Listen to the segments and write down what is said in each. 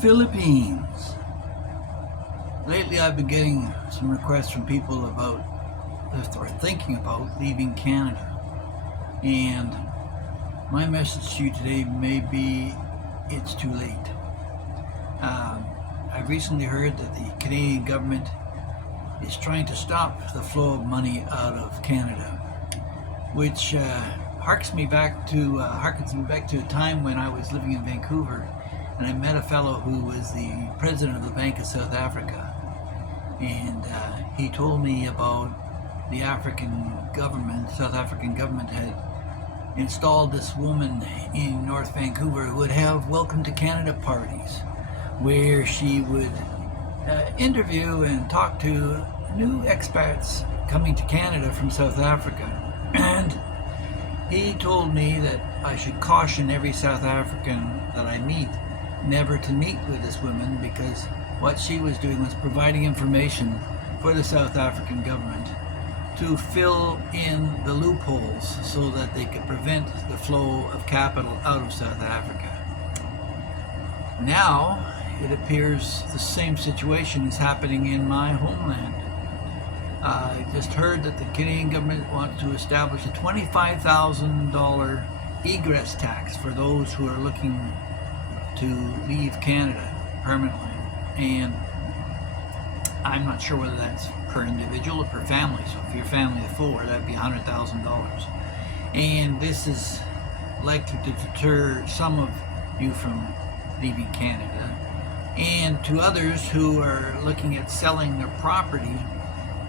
Philippines. Lately I've been getting some requests from people about or thinking about leaving Canada. And my message to you today may be it's too late. I've recently heard that the Canadian government is trying to stop the flow of money out of Canada, which harkens me back to a time when I was living in Vancouver, and I met a fellow who was the president of the Bank of South Africa, and he told me about the South African government had installed this woman in North Vancouver who would have welcome to Canada parties, where she would interview and talk to new expats coming to Canada from South Africa. And he told me that I should caution every South African that I meet never to meet with this woman, because what she was doing was providing information for the South African government to fill in the loopholes so that they could prevent the flow of capital out of South Africa. Now it appears the same situation is happening in my homeland. I just heard that the Canadian government wants to establish a $25,000 egress tax for those who are looking to leave Canada permanently. And I'm not sure whether that's per individual or per family. So if you're a family of four, that'd be $100,000. And this is likely to deter some of you from leaving Canada. And to others who are looking at selling their property,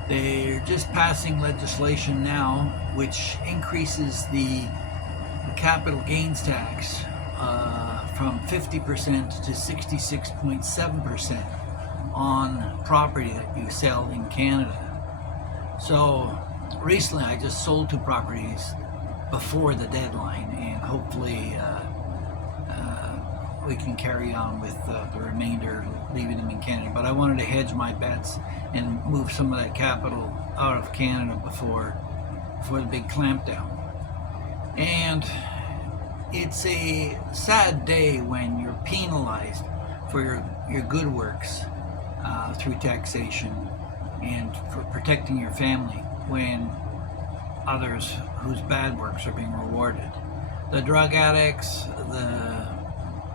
they're just passing legislation now which increases the capital gains tax from 50% to 66.7% on property that you sell in Canada. So recently I just sold 2 properties before the deadline, and hopefully we can carry on with the remainder, leaving them in Canada. But I wanted to hedge my bets and move some of that capital out of Canada before the big clampdown. And it's a sad day when you're penalized for your good works through taxation and for protecting your family, when others whose bad works are being rewarded. The drug addicts,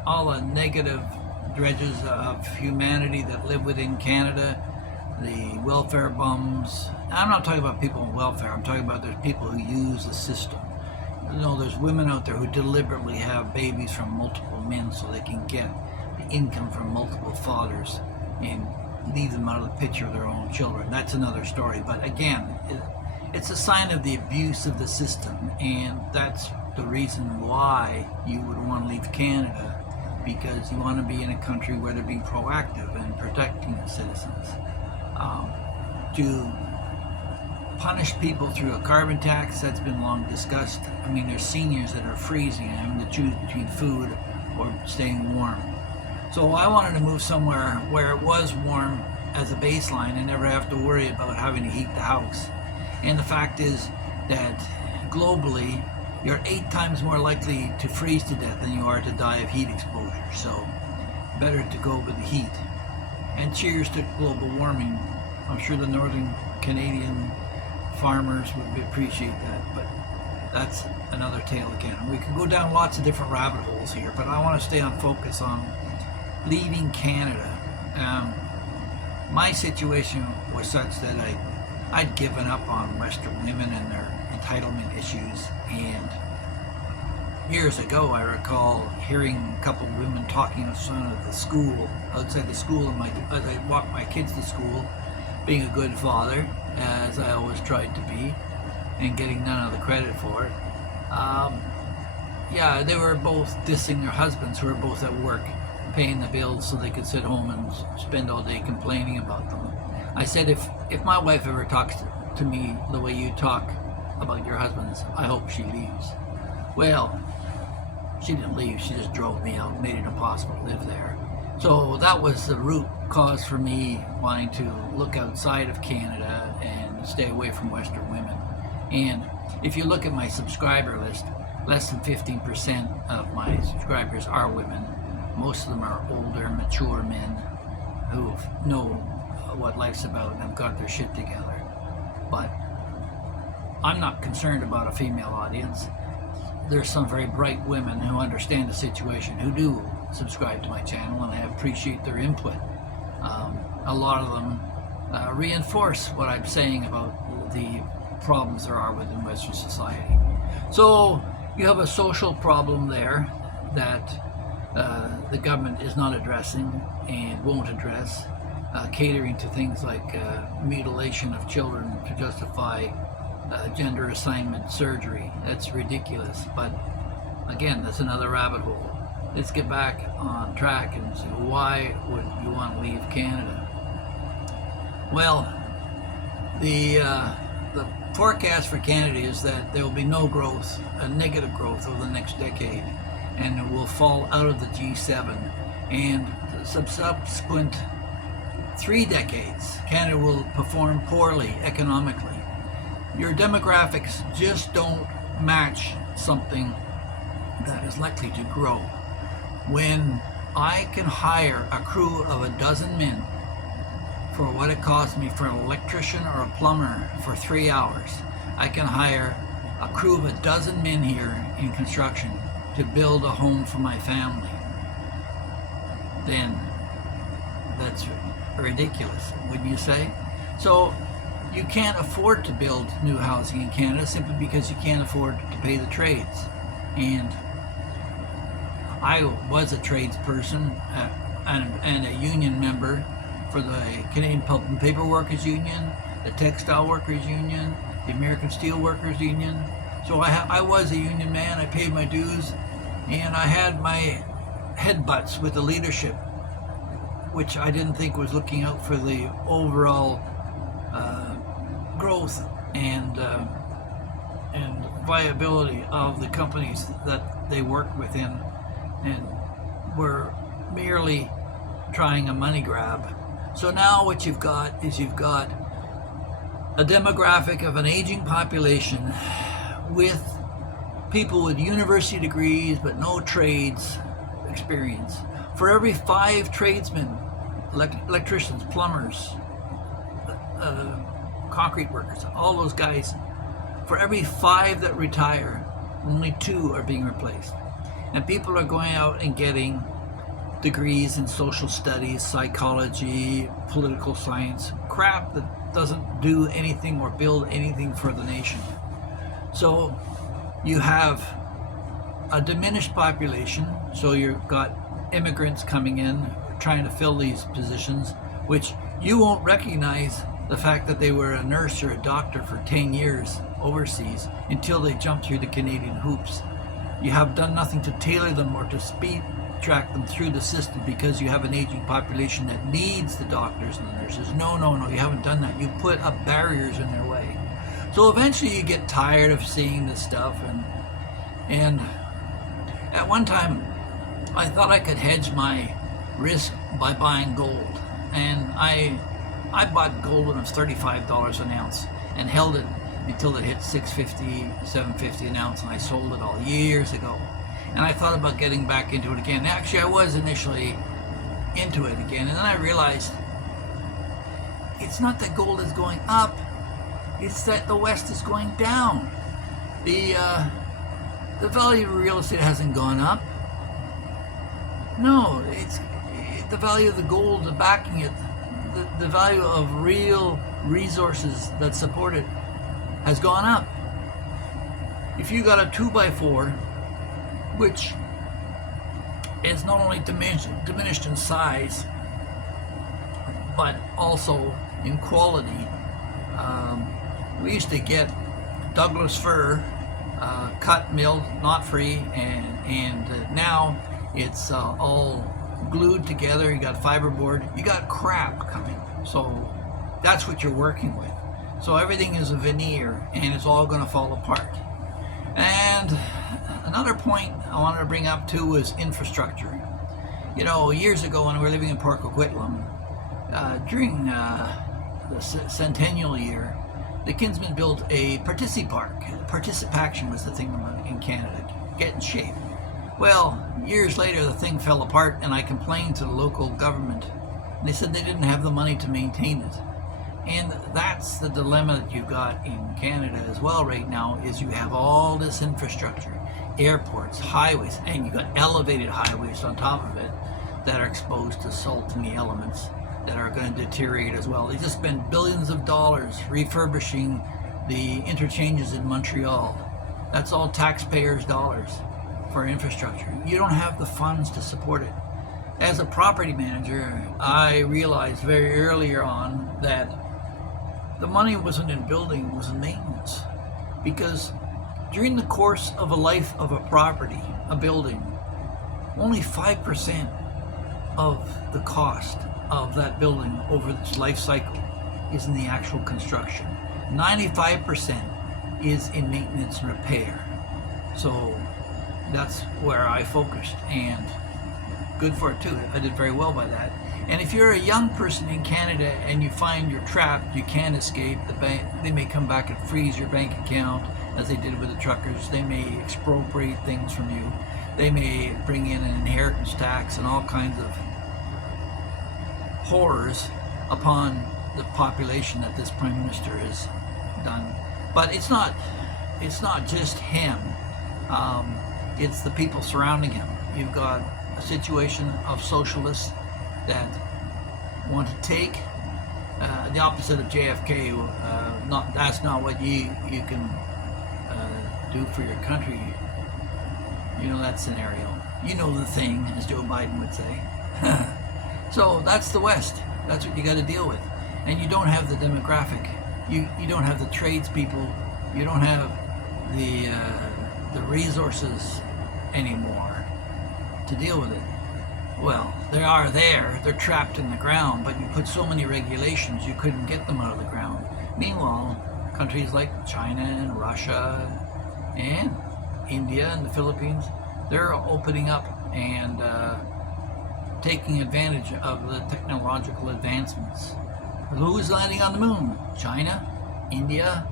all the negative dredges of humanity that live within Canada, the welfare bums. I'm not talking about people on welfare. I'm talking about there's people who use the system. You know, there's women out there who deliberately have babies from multiple men so they can get the income from multiple fathers and leave them out of the picture of their own children. That's another story. But again, it's a sign of the abuse of the system, and that's the reason why you would want to leave Canada, because you want to be in a country where they're being proactive and protecting the citizens. To punish people through a carbon tax, that's been long discussed. I mean, there's seniors that are freezing and having to choose between food or staying warm. So I wanted to move somewhere where it was warm as a baseline and never have to worry about having to heat the house. And the fact is that globally, you're 8 times more likely to freeze to death than you are to die of heat exposure. So better to go with the heat. And cheers to global warming. I'm sure the northern Canadian farmers would appreciate that, but that's another tale again. We can go down lots of different rabbit holes here, but I want to stay on focus on leaving Canada. My situation was such that I'd given up on Western women and their entitlement issues, and years ago I recall hearing a couple of women talking outside of the school, as I walked my kids to school, being a good father, as I always tried to be, and getting none of the credit for it. Yeah, they were both dissing their husbands who were both at work, paying the bills so they could sit home and spend all day complaining about them. I said, if my wife ever talks to me the way you talk about your husbands, I hope she leaves. Well, she didn't leave, she just drove me out, made it impossible to live there. So that was the root cause for me wanting to look outside of Canada and stay away from Western women. And if you look at my subscriber list, less than 15% of my subscribers are women. Most of them are older, mature men who know what life's about and have got their shit together. But I'm not concerned about a female audience. There's some very bright women who understand the situation, who do subscribe to my channel, and I appreciate their input. A lot of them reinforce what I'm saying about the problems there are within Western society. So you have a social problem there that the government is not addressing and won't address, catering to things like mutilation of children to justify gender assignment surgery. That's ridiculous. But again, that's another rabbit hole. Let's get back on track and say, why would you want to leave Canada? Well, the forecast for Canada is that there will be no growth, a negative growth over the next decade, and it will fall out of the G7. And the subsequent 3 decades, Canada will perform poorly economically. Your demographics just don't match something that is likely to grow. When I can hire a crew of a dozen men for what it costs me for an electrician or a plumber for 3 hours, I can hire a crew of a dozen men here in construction to build a home for my family. Then that's ridiculous, wouldn't you say? So you can't afford to build new housing in Canada simply because you can't afford to pay the trades. And I was a tradesperson and a union member for the Canadian Pulp and Paper Workers Union, the Textile Workers Union, the American Steel Workers Union. So I was a union man. I paid my dues, and I had my headbutts with the leadership, which I didn't think was looking out for the overall growth and viability of the companies that they work within, and were merely trying a money grab. So now what you've got is you've got a demographic of an aging population with people with university degrees but no trades experience. For every 5 tradesmen, electricians, plumbers, concrete workers, all those guys, for every 5 that retire, only 2 are being replaced. And people are going out and getting degrees in social studies, psychology, political science, crap that doesn't do anything or build anything for the nation. So you have a diminished population, so you've got immigrants coming in trying to fill these positions, which you won't recognize the fact that they were a nurse or a doctor for 10 years overseas until they jump through the Canadian hoops. You have done nothing to tailor them or to speed track them through the system because you have an aging population that needs the doctors and the nurses. No, you haven't done that. You put up barriers in their way. So eventually you get tired of seeing this stuff, and at one time I thought I could hedge my risk by buying gold, and I bought gold when it was $35 an ounce and held it until it hit $6.50, $7.50 an ounce, and I sold it all years ago. And I thought about getting back into it again. Actually, I was initially into it again, and then I realized it's not that gold is going up, it's that the West is going down. The value of real estate hasn't gone up. No, it's the value of the gold, the backing it, the value of real resources that support it has gone up. If you got a 2x4, which is not only diminished in size, but also in quality. We used to get Douglas fir, cut, milled, not free, and now it's all glued together. You got fiberboard, you got crap coming. So that's what you're working with. So everything is a veneer, and it's all going to fall apart. And another point I wanted to bring up too was infrastructure. You know, years ago when we were living in Port Coquitlam, during the centennial year, the Kinsmen built a Partici Park. Participaction was the thing in Canada, get in shape. Well, years later, the thing fell apart, and I complained to the local government. And they said they didn't have the money to maintain it. And that's the dilemma that you've got in Canada as well right now, is you have all this infrastructure, airports, highways, and you've got elevated highways on top of it that are exposed to salt and the elements that are going to deteriorate as well. They just spend billions of dollars refurbishing the interchanges in Montreal. That's all taxpayers' dollars for infrastructure. You don't have the funds to support it. As a property manager, I realized very earlier on that the money wasn't in building, it was in maintenance. Because during the course of a life of a property, a building, only 5% of the cost of that building over its life cycle is in the actual construction. 95% is in maintenance and repair. So that's where I focused, and good for it too. I did very well by that. And if you're a young person in Canada and you find you're trapped, you can't escape, the bank, they may come back and freeze your bank account, as they did with the truckers. They may expropriate things from you. They may bring in an inheritance tax and all kinds of horrors upon the population that this Prime Minister has done. But it's not just him. It's the people surrounding him. You've got a situation of socialists that want to take the opposite of JFK. That's not what you can do for your country. You know that scenario. You know the thing, as Joe Biden would say. So that's the West. That's what you got to deal with. And you don't have the demographic. You don't have the tradespeople. You don't have the resources anymore to deal with it. Well, they are there. They're trapped in the ground, but you put so many regulations, you couldn't get them out of the ground. Meanwhile, countries like China and Russia and India and the Philippines, they're opening up and taking advantage of the technological advancements. Who's landing on the moon? China? India?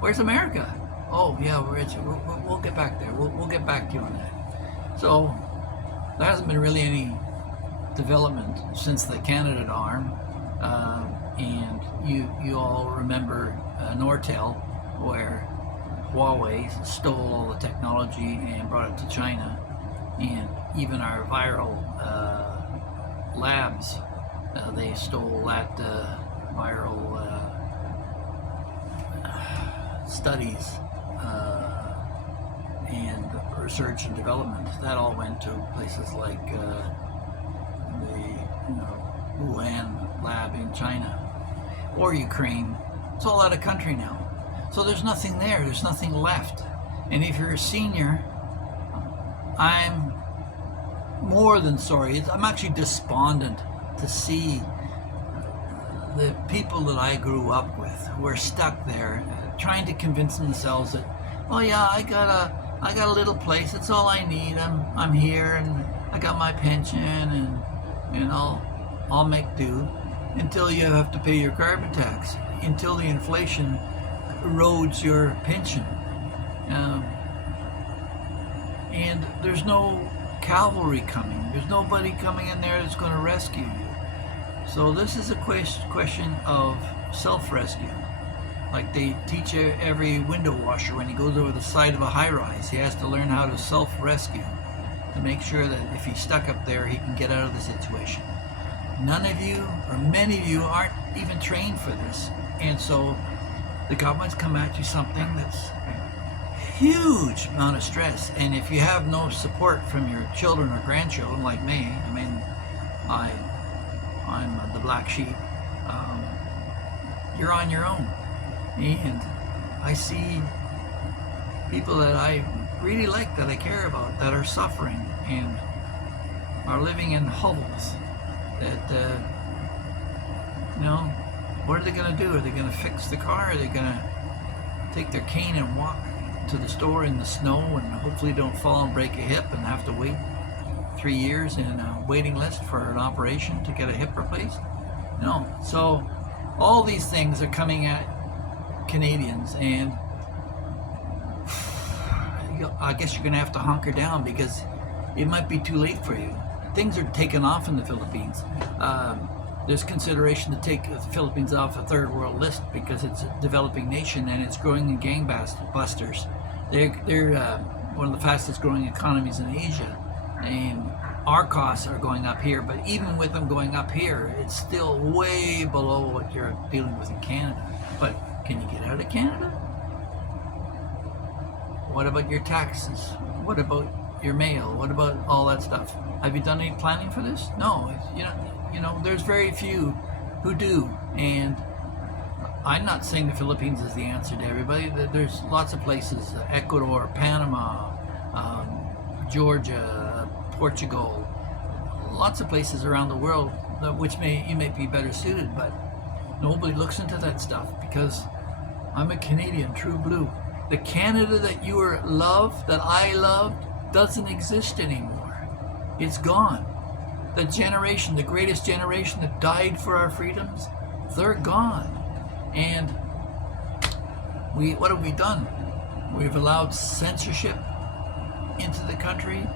Where's America? Oh, yeah, we'll get back there. We'll get back to you on that. So there hasn't been really any development since the Canada arm, and you all remember Nortel, where Huawei stole all the technology and brought it to China, and even our viral labs, they stole that viral studies and research and development. That all went to places like the Wuhan lab in China or Ukraine. It's all out of country now. So there's nothing there. There's nothing left. And if you're a senior, I'm more than sorry. I'm actually despondent to see the people that I grew up with who are stuck there trying to convince themselves that, oh yeah, I got a little place. That's all I need. I'm here, and I got my pension, and I'll make do until you have to pay your carbon tax, until the inflation erodes your pension, and there's no cavalry coming. There's nobody coming in there that's going to rescue you. So this is a question of self-rescue. Like they teach every window washer when he goes over the side of a high-rise, he has to learn how to self-rescue to make sure that if he's stuck up there, he can get out of the situation. None of you, or many of you, aren't even trained for this. And so the government's come at you something that's huge amount of stress. And if you have no support from your children or grandchildren like me, I mean, I'm the black sheep, you're on your own. And I see people that I really like, that I care about, that are suffering and are living in hovels that, what are they going to do? Are they going to fix the car? Are they going to take their cane and walk to the store in the snow and hopefully don't fall and break a hip and have to wait 3 years in a waiting list for an operation to get a hip replaced? No. So all these things are coming at Canadians, and I guess you're going to have to hunker down, because it might be too late for you. Things are taking off in the Philippines. There's consideration to take the Philippines off a third world list because it's a developing nation and it's growing in gangbusters. They're one of the fastest growing economies in Asia, and our costs are going up here. But even with them going up here, it's still way below what you're dealing with in Canada. But can you get out of Canada? What about your taxes? What about your mail? What about all that stuff? Have you done any planning for this? No. You know, there's very few who do, and I'm not saying the Philippines is the answer to everybody. There's lots of places: Ecuador, Panama, Georgia, Portugal, lots of places around the world which you may be better suited, but nobody looks into that stuff because I'm a Canadian, true blue. The Canada that you love, that I loved, doesn't exist anymore. It's gone. The generation, the greatest generation that died for our freedoms, they're gone. And what have we done? We've allowed censorship into the country.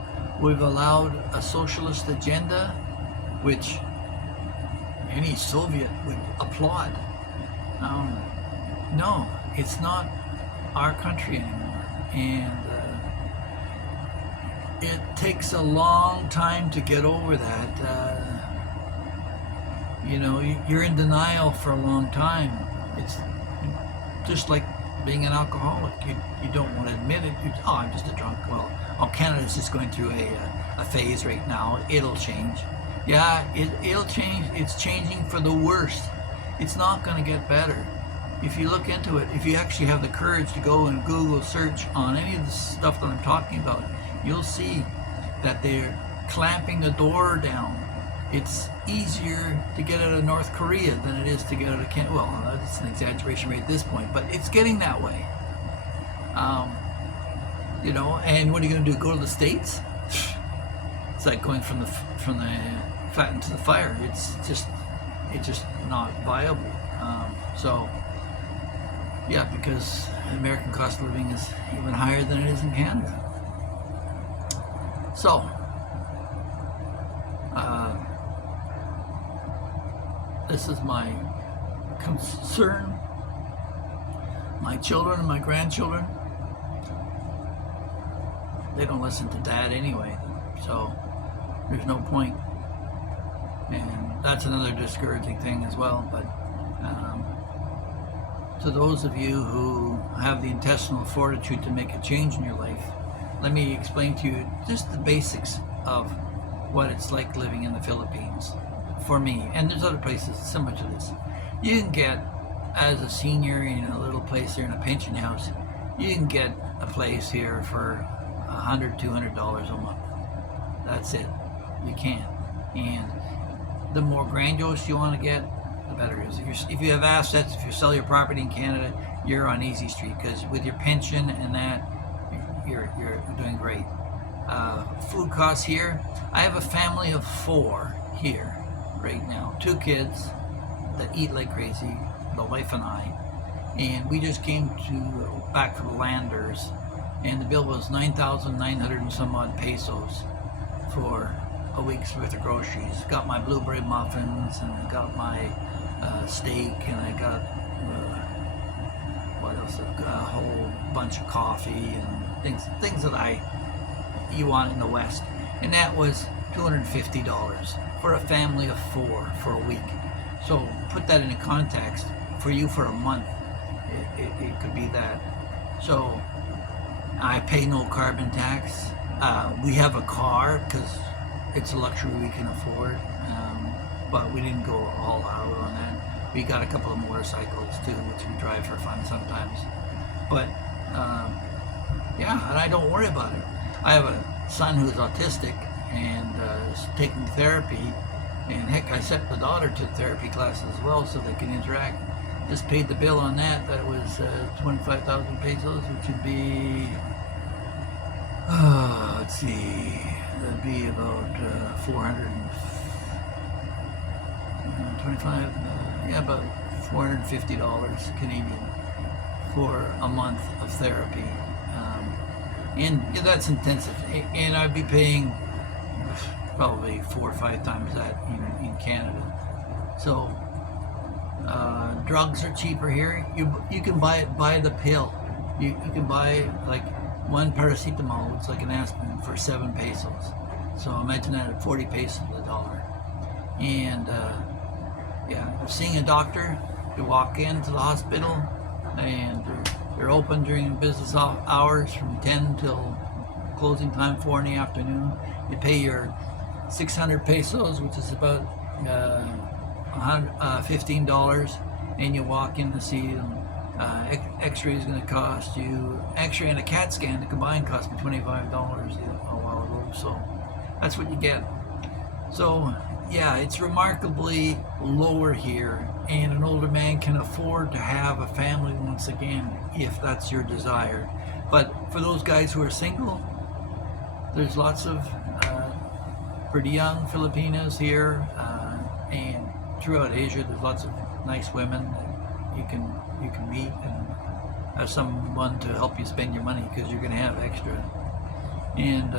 We've allowed a socialist agenda, which any Soviet would applaud. No, it's not our country anymore. And it takes a long time to get over that. You're in denial for a long time. It's just like being an alcoholic. You don't want to admit it. I'm just a drunk. Well, Canada's just going through a phase right now. It'll change. Yeah, it'll change. It's changing for the worst. It's not going to get better. If you look into it, if you actually have the courage to go and Google search on any of the stuff that I'm talking about, you'll see that they're clamping the door down. It's easier to get out of North Korea than it is to get out of Canada. Well, that's an exaggeration right at this point, but it's getting that way. And what are you going to do? Go to the States? It's like going from the fat into the fire. It's just not viable. Because American cost of living is even higher than it is in Canada. So, this is my concern. My children and my grandchildren, they don't listen to Dad anyway, so there's no point. And that's another discouraging thing as well. But to those of you who have the intestinal fortitude to make a change in your life, let me explain to you just the basics of what it's like living in the Philippines for me. And there's other places similar to this. You can get, as a senior in a little place here in a pension house, you can get a place here for $100, $200 a month. That's it. You can. And the more grandiose you want to get, the better it is. If you have assets, if you sell your property in Canada, you're on easy street, because with your pension and that, you're doing great. Food costs here. I have a family of 4 here right now. 2 kids that eat like crazy, the wife and I. And we just came back from Landers, and the bill was 9,900 and some odd pesos for a week's worth of groceries. Got my blueberry muffins, and I got my steak, and I got what else? A whole bunch of coffee and things that you want in the West. And that was $250 for a family of 4 for a week. So put that into context. For you, for a month, it could be that. So I pay no carbon tax. We have a car because it's a luxury we can afford, but we didn't go all out on that. We got a couple of motorcycles too, which we drive for fun sometimes. But and I don't worry about it. I have a son who's autistic and is taking therapy, and heck, I sent the daughter to therapy classes as well so they can interact. Just paid the bill on that. That was 25,000 pesos, which would be, let's see, that'd be about 425, about $450 Canadian for a month of therapy. And that's intensive. And I'd be paying probably 4 or 5 times that in Canada. So drugs are cheaper here. You can buy it by the pill. You can buy like one paracetamol, which is like an aspirin, for 7 pesos. So imagine that at 40 pesos a dollar. And yeah, seeing a doctor, you walk into the hospital and they're open during business hours from 10 till closing time 4 in the afternoon. You pay your 600 pesos, which is about $15, and you walk in to see them. X-ray is going to cost you, X-ray and a CAT scan, the combined cost me $25 a while ago. So that's what you get. So yeah, it's remarkably lower here, and an older man can afford to have a family once again if that's your desire. But for those guys who are single, there's lots of pretty young Filipinas here, and throughout Asia there's lots of nice women that you can meet and have someone to help you spend your money, because you're going to have extra. And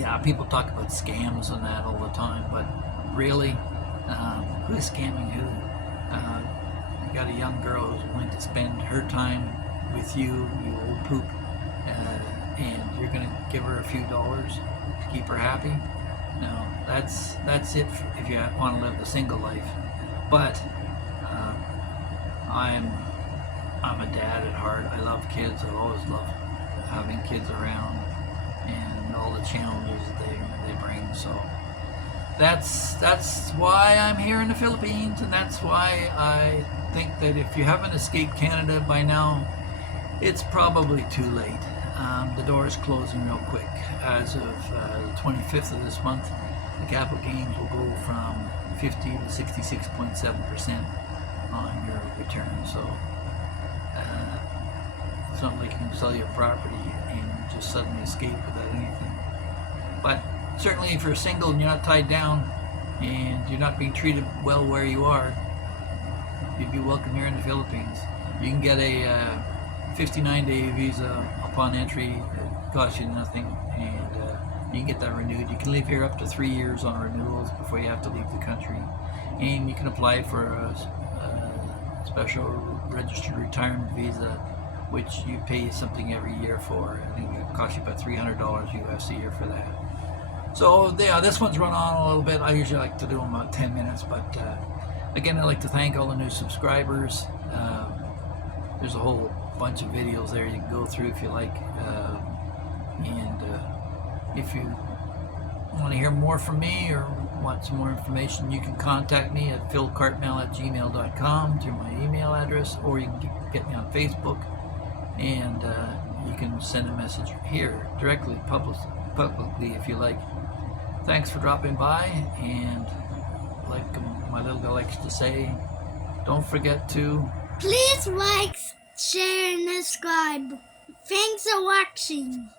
yeah, people talk about scams and that all the time, but really, who's scamming who? You got a young girl who's willing to spend her time with you, you old poop, and you're going to give her a few dollars to keep her happy? No, that's it if you want to live the single life. But I'm a dad at heart. I love kids. I always love having kids around, and all the challenges they bring. So that's why I'm here in the Philippines, and that's why I think that if you haven't escaped Canada by now, it's probably too late. The door is closing real quick. As of the 25th of this month, the capital gains will go from 50 to 66.7% on your return. So it's not like you can sell your property and just suddenly escape without anything. But certainly if you're single and you're not tied down and you're not being treated well where you are, you'd be welcome here in the Philippines. You can get a 59-day visa upon entry. It costs you nothing, and you can get that renewed. You can live here up to 3 years on renewals before you have to leave the country, and you can apply for a special registered retirement visa, which you pay something every year for. I think it costs you about $300 US a year for that. So yeah, this one's run on a little bit. I usually like to do them about 10 minutes, but again, I'd like to thank all the new subscribers. There's a whole bunch of videos there you can go through if you like, and if you want to hear more from me or want some more information, you can contact me at philcartmel@gmail.com through my email address, or you can get me on Facebook, and you can send a message here directly, publicly if you like. Thanks for dropping by, and like my little guy likes to say, don't forget to please like, share, and subscribe. Thanks for watching.